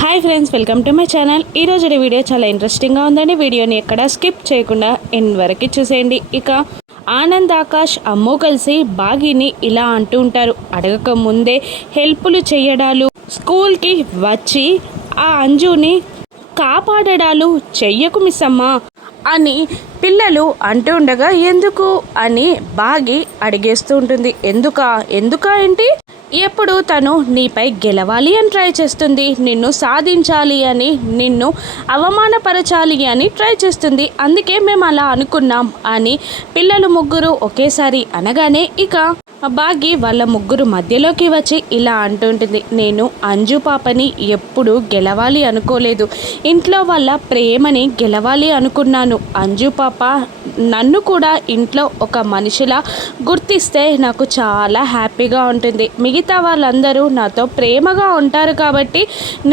Hi friends, welcome to my channel. ఈరోజు video చాలా ఇంట్రెస్టింగ్గా ఉందండి. వీడియోని ఎక్కడ స్కిప్ చేయకుండా ఎండ్ వరకు చూసేయండి. ఇక ఆనంద్, ఆకాష్, అమ్ము కలిసి బాగీని ఇలా అంటూ ఉంటారు. అడగక ముందే హెల్ప్లు చేయడాలు, స్కూల్కి వచ్చి ఆ అంజుని కాపాడడాలు చెయ్యకు మిస్ అమ్మ అని పిల్లలు అంటూ ఉండగా ఎందుకు అని బాగి అడిగేస్తూ ఉంటుంది. ఎందుకా ఏంటి? ఎప్పుడు తను నీపై గెలవాలి అని ట్రై చేస్తుంది, నిన్ను సాధించాలి అని, నిన్ను అవమానపరచాలి అని ట్రై చేస్తుంది. అందుకే మేము అలా అనుకున్నాం అని పిల్లలు ముగ్గురు ఒకేసారి అనగానే ఇక బాగి వాళ్ళ ముగ్గురు మధ్యలోకి వచ్చి ఇలా అంటుంటుంది. నేను అంజు పాపని ఎప్పుడు గెలవాలి అనుకోలేదు, ఇంట్లో వాళ్ళ ప్రేమని గెలవాలి అనుకున్నాను. అంజు పాప నన్ను కూడా ఇంట్లో ఒక మనిషిలా గుర్తిస్తే నాకు చాలా హ్యాపీగా ఉంటుంది. మిగతా వాళ్ళందరూ నాతో ప్రేమగా ఉంటారు కాబట్టి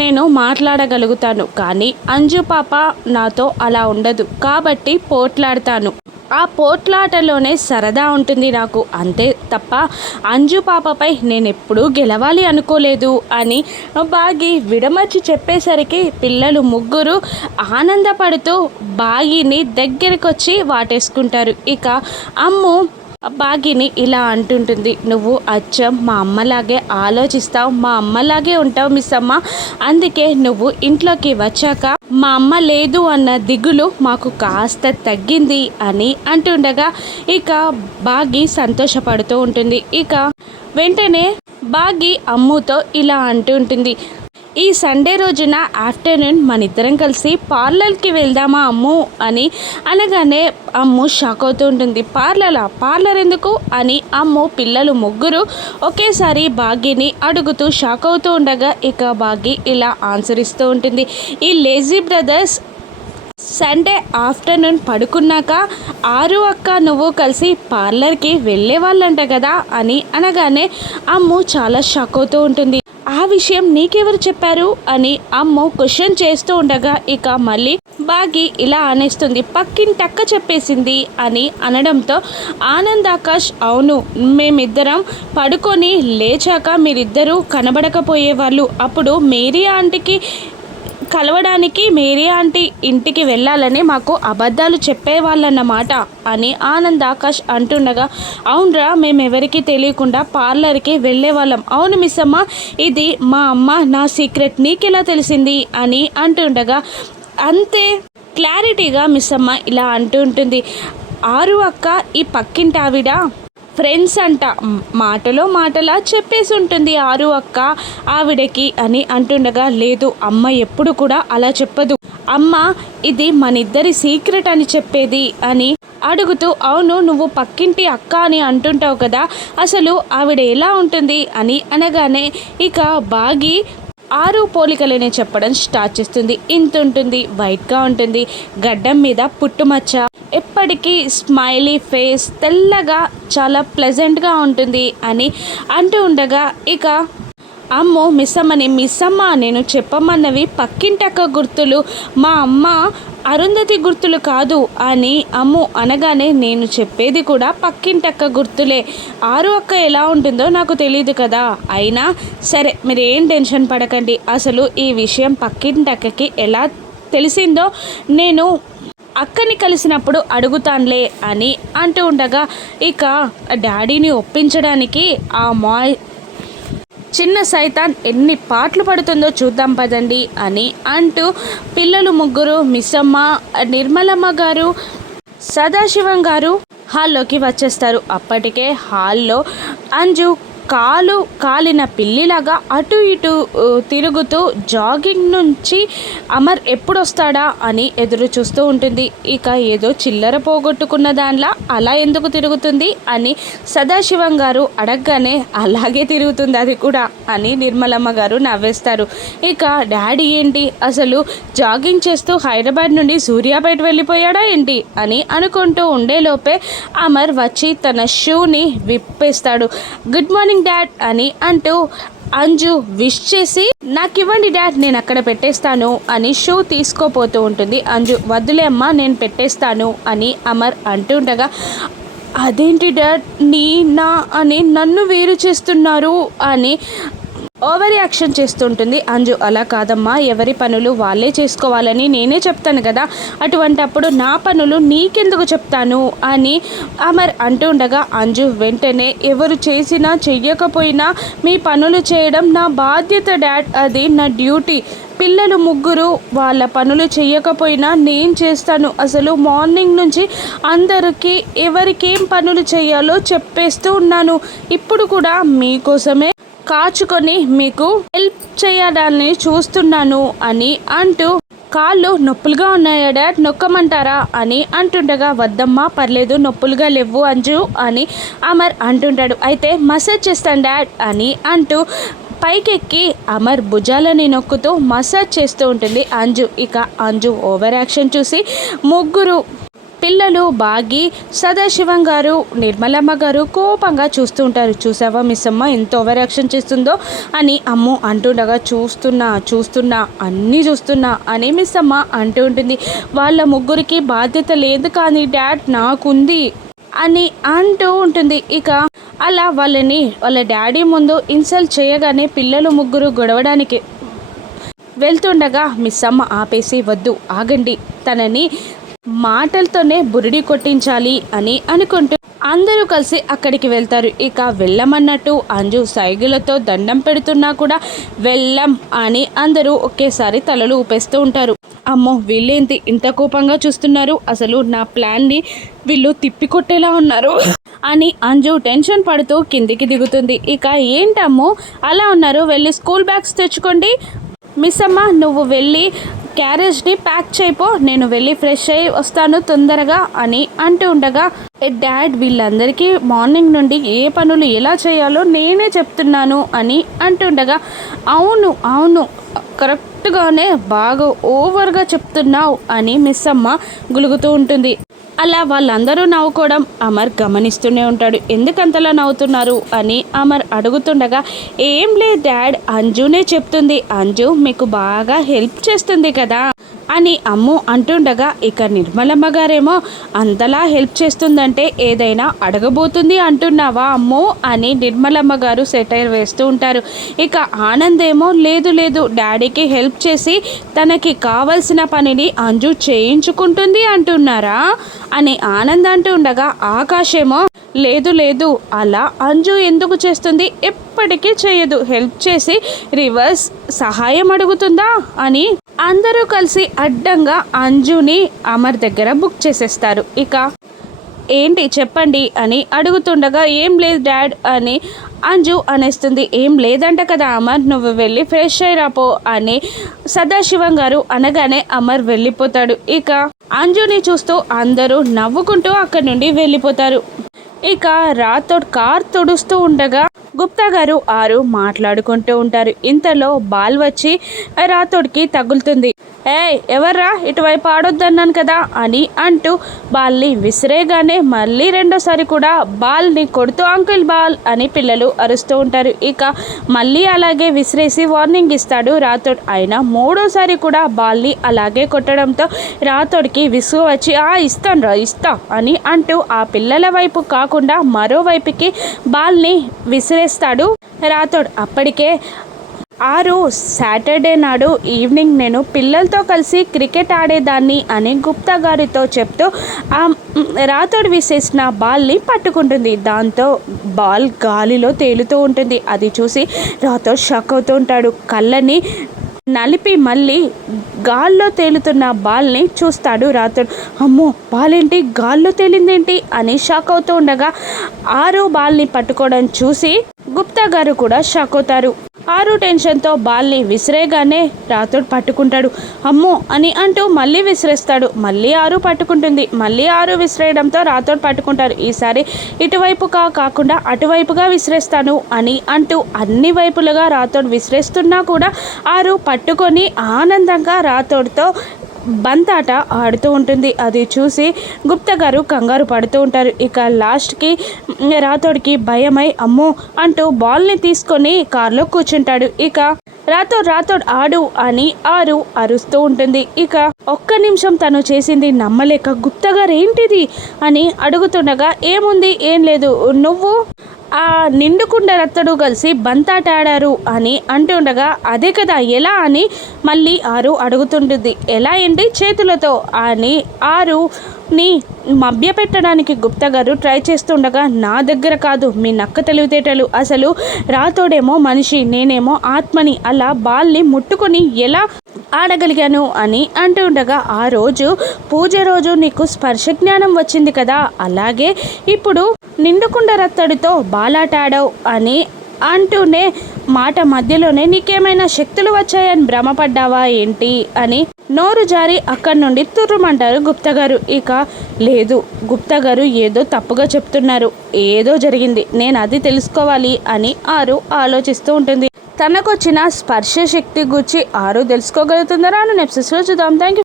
నేను మాట్లాడగలుగుతాను, కానీ అంజు పాప నాతో అలా ఉండదు కాబట్టి పోట్లాడతాను. ఆ పోట్లాటలోనే సరదా ఉంటుంది నాకు, అంతే తప్ప అంజు పాపపై నేను ఎప్పుడూ గెలవాలి అనుకోలేదు అని బాగి విడమర్చి చెప్పేసరికి పిల్లలు ముగ్గురు ఆనందపడుతూ బాగిని దగ్గరకొచ్చి వాటేసుకుంటారు. ఇక అమ్ము బాగిని ఇలా అంటుంటుంది. నువ్వు అచ్చం మా అమ్మలాగే ఆలోచిస్తావు, మా అమ్మలాగే ఉంటావు మిస్ అమ్మ. అందుకే నువ్వు ఇంట్లోకి వచ్చాక మా అమ్మ లేదు అన్న దిగులు మాకు కాస్త తగ్గింది అని అంటుండగా ఇక బాగి సంతోషపడుతూ ఉంటుంది. ఇక వెంటనే బాగి అమ్ముతో ఇలా అంటుంటుంది. ఈ సండే రోజున ఆఫ్టర్నూన్ మనిద్దరం కలిసి పార్లర్కి వెళ్దామా అమ్ము అని అనగానే అమ్ము షాక్ అవుతూ ఉంటుంది. పార్లర్ ఎందుకు అని అమ్ము పిల్లలు ముగ్గురు ఒకేసారి బాగిని అడుగుతూ షాక్ అవుతూ ఉండగా ఇక బాగి ఇలా ఆన్సర్ ఇస్తూ ఉంటుంది. ఈ లేజీ బ్రదర్స్ సండే ఆఫ్టర్నూన్ పడుకున్నాక ఆరు అక్క నువ్వు కలిసి పార్లర్కి వెళ్ళే వాళ్ళంట కదా అని అనగానే అమ్ము చాలా షాక్ అవుతూ ఉంటుంది. ఆ విషయం నీకెవరు చెప్పారు అని అమ్ము క్వశ్చన్ చేస్తూ ఉండగా ఇక మళ్ళీ బాగి ఇలా అనేస్తుంది. పక్కింటక్క చెప్పేసింది అని అనడంతో ఆనంద్, ఆకాష్ అవును, మేమిద్దరం పడుకొని లేచాక మీరిద్దరూ కనబడకపోయేవాళ్ళు, అప్పుడు మేరీ ఆంటీకి కలవడానికి మేరీ ఆంటీ ఇంటికి వెళ్ళాలని మాకు అబద్ధాలు చెప్పేవాళ్ళన్నమాట అని ఆనంద్, ఆకాష్ అంటుండగా అవునరా, మేమెవరికి తెలియకుండా పార్లర్కి వెళ్ళేవాళ్ళం. అవును మిస్ అమ్మ, ఇది మా అమ్మ నా సీక్రెట్ నీకెలా తెలిసింది అని అంటుండగా అంతే క్లారిటీగా మిస్ అమ్మ ఇలా అంటుంటుంది. ఆరు అక్క ఈ పక్కింటి ఆవిడ ఫ్రెండ్స్ అంట, మాటలా చెప్పేసి ఉంటుంది ఆరు అక్క ఆవిడకి అని అంటుండగా లేదు, అమ్మ ఎప్పుడు కూడా అలా చెప్పదు, అమ్మ ఇది మనిద్దరి సీక్రెట్ అని చెప్పేది అని అడుగుతూ అవును, నువ్వు పక్కింటి అక్క అని అంటుంటావు కదా, అసలు ఆవిడ ఎలా ఉంటుంది అని అనగానే ఇక బాగి ఆరు పోలికలనే చెప్పడం స్టార్ట్ చేస్తుంది. ఇంత ఉంటుంది, వైట్గా ఉంటుంది, గడ్డం మీద పుట్టుమచ్చ, ఎప్పటికీ స్మైలీ ఫేస్, తెల్లగా చాలా ప్లెజెంట్గా ఉంటుంది అని అంటూ ఉండగా ఇక అమ్ము మిస్ అమ్మ నేను చెప్పమన్నవి పక్కింటక్క గుర్తులు, మా అమ్మ అరుంధతి గుర్తులు కాదు అని అమ్ము అనగానే నేను చెప్పేది కూడా పక్కింటక్క గుర్తులే, ఆరు అక్క ఎలా ఉంటుందో నాకు తెలియదు కదా, అయినా సరే మీరు ఏం టెన్షన్ పడకండి, అసలు ఈ విషయం పక్కింటక్కకి ఎలా తెలిసిందో నేను అక్కని కలిసినప్పుడు అడుగుతానులే అని అంటూ ఉండగా ఇక డాడీని ఒప్పించడానికి ఆ చిన్న సైతాన్ ఎన్ని పాటలు పడుతుందో చూద్దాం పదండి అని అంటూ పిల్లలు ముగ్గురు మిస్సమ్మ, నిర్మలమ్మ గారు, సదాశివం గారు హాల్లోకి వచ్చేస్తారు. అప్పటికే హాల్లో అంజు కాలిన పిల్లిలాగా అటు ఇటు తిరుగుతూ జాగింగ్ నుంచి అమర్ ఎప్పుడు వస్తాడా అని ఎదురు చూస్తూ ఉంటుంది. ఇక ఏదో చిల్లర పోగొట్టుకున్న దానిలా అలా ఎందుకు తిరుగుతుంది అని సదాశివం గారు అడగగానే అలాగే తిరుగుతుంది అది కూడా అని నిర్మలమ్మ గారు నవ్వేస్తారు. ఇక డాడీ ఏంటి అసలు జాగింగ్ చేస్తూ హైదరాబాద్ నుండి సూర్యాపేట వెళ్ళిపోయాడా ఏంటి అని అనుకుంటూ ఉండేలోపే అమర్ వచ్చి తన షూని విప్పేస్తాడు. గుడ్ మార్నింగ్ డాడ్ అని అంటూ అంజు విష్ చేసి నాకు ఇవ్వండి డాడ్ నేను అక్కడ పెట్టేస్తాను అని షూ తీసుకోపోతూ ఉంటుంది. అంజు వద్దులే అమ్మ నేను పెట్టేస్తాను అని అమర్ అంటుండగా అదేంటి డాడ్ నా అని నన్ను వేరు చేస్తున్నారు అని ఓవర్ యాక్షన్ చేస్తుంటుంది అంజు. అలా కాదమ్మా, ఎవరి పనులు వాళ్ళే చేసుకోవాలని నేనే చెప్తాను కదా, అటువంటప్పుడు నా పనులు నీకెందుకు చెప్తాను అని అమర్ అంటూ ఉండగా అంజు వెంటనే ఎవరు చేసినా చెయ్యకపోయినా మీ పనులు చేయడం నా బాధ్యత డాడ్, అది నా డ్యూటీ. పిల్లలు ముగ్గురు వాళ్ళ పనులు చేయకపోయినా నేను చేస్తాను. అసలు మార్నింగ్ నుంచి అందరికీ ఎవరికేం పనులు చేయాలో చెప్పేస్తూ ఉన్నాను. ఇప్పుడు కూడా మీకోసమే కాచుకొని మీకు హెల్ప్ చేయడాన్ని చూస్తున్నాను అని అంటూ, కాళ్ళు నొప్పులుగా ఉన్నాయా డాడ్, నొక్కమంటారా అని అంటుండగా, వద్దమ్మా పర్లేదు, నొప్పులుగా లేవు అంజు అని అమర్ అంటుంటాడు. అయితే మసాజ్ చేస్తాను డాడ్ అని అంటూ పైకెక్కి అమర్ భుజాలని నొక్కుతూ మసాజ్ చేస్తూ ఉంటుంది అంజు. ఇక అంజు ఓవర్ యాక్షన్ చూసి ముగ్గురు పిల్లలు బాగి, సదాశివం గారు, నిర్మలమ్మ గారు కోపంగా చూస్తూ ఉంటారు. చూసావా మిస్ అమ్మ ఎంత ఓవర్ యాక్షన్ చేస్తుందో అని అమ్ము అంటుండగా, చూస్తున్నా అన్నీ చూస్తున్నా అని మిస్ అమ్మ అంటూ ఉంటుంది. వాళ్ళ ముగ్గురికి బాధ్యత లేదు కానీ డాడ్ నాకుంది అని అంటూ ఉంటుంది. ఇక అలా వాళ్ళ డాడీ ముందు ఇన్సల్ట్ చేయగానే పిల్లలు ముగ్గురు గొడవడానికి వెళ్తుండగా మిస్ అమ్మ ఆపేసి, వద్దు ఆగండి, తనని మాటలతోనే బురిడి కొట్టించాలి అని అనుకుంటూ అందరూ కలిసి అక్కడికి వెళ్తారు. ఇక వెళ్ళమన్నట్టు అంజు సైగులతో దండం పెడుతున్నా కూడా వెళ్ళం అని అందరూ ఒకేసారి తలలు ఊపేస్తూ ఉంటారు. అమ్మో వీళ్ళేంటి ఇంత కోపంగా చూస్తున్నారు, అసలు నా ప్లాన్ని వీళ్ళు తిప్పికొట్టేలా ఉన్నారు అని అంజు టెన్షన్ పడుతూ కిందికి దిగుతుంది. ఇక ఏంటమ్మో అలా ఉన్నారు, వెళ్ళి స్కూల్ బ్యాగ్స్ తెచ్చుకోండి. మిస్ అమ్మ నువ్వు వెళ్ళి క్యారేజ్ని ప్యాక్ చేయిపో, నేను వెళ్ళి ఫ్రెష్ అయ్యి వస్తాను తొందరగా అని అంటూ ఉండగా, డాడ్ వీళ్ళందరికీ మార్నింగ్ నుండి ఏ పనులు ఎలా చేయాలో నేనే చెప్తున్నాను అని అంటుండగా, అవును కరెక్ట్గానే బాగా ఓవర్గా చెప్తున్నావు అని మిస్ అమ్మ గులుగుతూ ఉంటుంది. అలా వాళ్ళందరూ నవ్వుకోవడం అమర్ గమనిస్తూనే ఉంటాడు. ఎందుకంతలా నవ్వుతున్నారు అని అమర్ అడుగుతుండగా, ఏం లేదు డాడ్, అంజునే చెప్తుంది, అంజు మీకు బాగా హెల్ప్ చేస్తుంది కదా అని అమ్ము అంటుండగా, ఇక నిర్మలమ్మ గారేమో అంతలా హెల్ప్ చేస్తుందంటే ఏదైనా అడగబోతుంది అంటున్నావా అమ్ము అని నిర్మలమ్మ గారు సెటైర్ వేస్తూ ఉంటారు. ఇక ఆనంద్ ఏమో లేదు డాడీకి హెల్ప్ చేసి తనకి కావలసిన పనిని అంజు చేయించుకుంటుంది అంటున్నారా అని ఆనంద్ అంటూ ఉండగా, ఆకాశేమో లేదు అలా అంజు ఎందుకు చేస్తుంది, ఎప్పటికీ చేయదు, హెల్ప్ చేసి రివర్స్ సహాయం అడుగుతుందా అని అందరూ కలిసి అడ్డంగా అంజుని అమర్ దగ్గర బుక్ చేసేస్తారు. ఇక ఏంటి చెప్పండి అని అడుగుతుండగా, ఏం లేదు డాడ్ అని అంజు అనేస్తుంది. ఏం లేదంట కదా అమర్, నువ్వు వెళ్ళి ఫ్రెష్ అయ్యి రాపో అని సదాశివం గారు అనగానే అమర్ వెళ్ళిపోతాడు. ఇక అంజుని చూస్తూ అందరూ నవ్వుకుంటూ అక్కడి నుండి వెళ్ళిపోతారు. ఇక రాథోడ్ కార్ తుడుస్తూ ఉండగా గుప్తా గారు ఆరు మాట్లాడుకుంటూ ఉంటారు. ఇంతలో బాల్ వచ్చి రాథోడ్కి తగులుతుంది. ఎవర్రా, ఇటువైపు ఆడొద్దన్నాను కదా అని అంటూ బాల్ని విసిరేగానే మళ్ళీ రెండోసారి కూడా బాల్ని కొడుతూ అంకుల్ బాల్ అని పిల్లలు అరుస్తూ ఉంటారు. ఇక మళ్ళీ అలాగే విసిరేసి వార్నింగ్ ఇస్తాడు రాథోడ్. అయినా మూడోసారి కూడా బాల్ని అలాగే కొట్టడంతో రాథోడ్కి విసుగు వచ్చి ఇస్తా అని అంటూ ఆ పిల్లల వైపు కాకుండా మరోవైపుకి బాల్ని విసిరేస్తాడు రాథోడ్. అప్పటికే ఆరు సాటర్డే నాడు ఈవినింగ్ నేను పిల్లలతో కలిసి క్రికెట్ ఆడేదాన్ని అని గుప్తా గారితో చెప్తూ రాథోడ్ విసేసిన బాల్ని పట్టుకుంటుంది. దాంతో బాల్ గాలిలో తేలుతూ ఉంటుంది. అది చూసి రాథోడ్ షాక్ అవుతూ ఉంటాడు. కళ్ళని నలిపి మళ్ళీ గాల్లో తేలుతున్న బాల్ని చూస్తాడు రాథోడ్. అమ్మో బాల్ ఏంటి గాల్లో తేలిందేంటి అని షాక్ అవుతూ ఉండగా ఆరు బాల్ని పట్టుకోవడం చూసి గుప్తా గారు కూడా షాక్ అవుతారు. ఆరు టెన్షన్తో బాల్ని విసిరేగానే రాథోడ్ పట్టుకుంటాడు. అమ్మో అని అంటూ మళ్ళీ విసిరేస్తాడు. మళ్ళీ ఆరు పట్టుకుంటుంది. మళ్ళీ ఆరు విసిరేయడంతో రాథోడ్ పట్టుకుంటారు. ఈసారి ఇటువైపుగా కాకుండా అటువైపుగా విసిరేస్తాను అని అంటూ అన్ని వైపులుగా రాథోడ్ విసిరేస్తున్నా కూడా ఆరు పట్టుకొని ఆనందంగా రాథోడ్తో బంతాట ఆడుతూ ఉంటుంది. అది చూసి గుప్తా గారు కంగారు పడుతూ ఉంటారు. ఇక లాస్ట్కి రాథోడ్కి భయమై అమ్మో అంటూ బాల్ని తీసుకొని కార్లో కూర్చుంటాడు. ఇక రాథోడ్ ఆడు అని ఆరు అరుస్తూ ఉంటుంది. ఇక ఒక్క నిమిషం తను చేసింది నమ్మలేక గుప్తా గారు ఏంటిది అని అడుగుతుండగా, ఏముంది ఏం లేదు, నువ్వు ఆ నిండుకుండ రత్తడు కలిసి బంతాట ఆడారు అని అంటుండగా అదే కదా ఎలా అని మళ్ళీ ఆరు అడుగుతుంటుంది. ఎలా ఏంటి చేతులతో అని ఆరుని మభ్యపెట్టడానికి గుప్తా గారు ట్రై చేస్తుండగా నా దగ్గర కాదు మీ నక్క తెలివితేటలు, అసలు రాతోడేమో మనిషి నేనేమో ఆత్మని, అలా బాల్ని ముట్టుకొని ఎలా ఆడగలిగాను అని అంటూ ఉండగా ఆ రోజు పూజ రోజు నీకు స్పర్శ జ్ఞానం వచ్చింది కదా, అలాగే ఇప్పుడు నిండుకుండ రత్తడితో బాలాట ఆడావు అని అంటూనే మాట మధ్యలోనే నీకేమైనా శక్తులు వచ్చాయని భ్రమపడ్డావా ఏంటి అని నోరు జారి అక్కడి నుండి తుర్రుమంటారు గుప్తా గారు. ఇక లేదు గుప్తా గారు ఏదో తప్పుగా చెప్తున్నారు, ఏదో జరిగింది, నేను అది తెలుసుకోవాలి అని ఆరు ఆలోచిస్తూ ఉంటుంది. తనకొచ్చిన స్పర్శ శక్తి గురించి ఆరు తెలుసుకోగలుగుతుందా అని నెప్సెస్లో చూద్దాం. Thank you.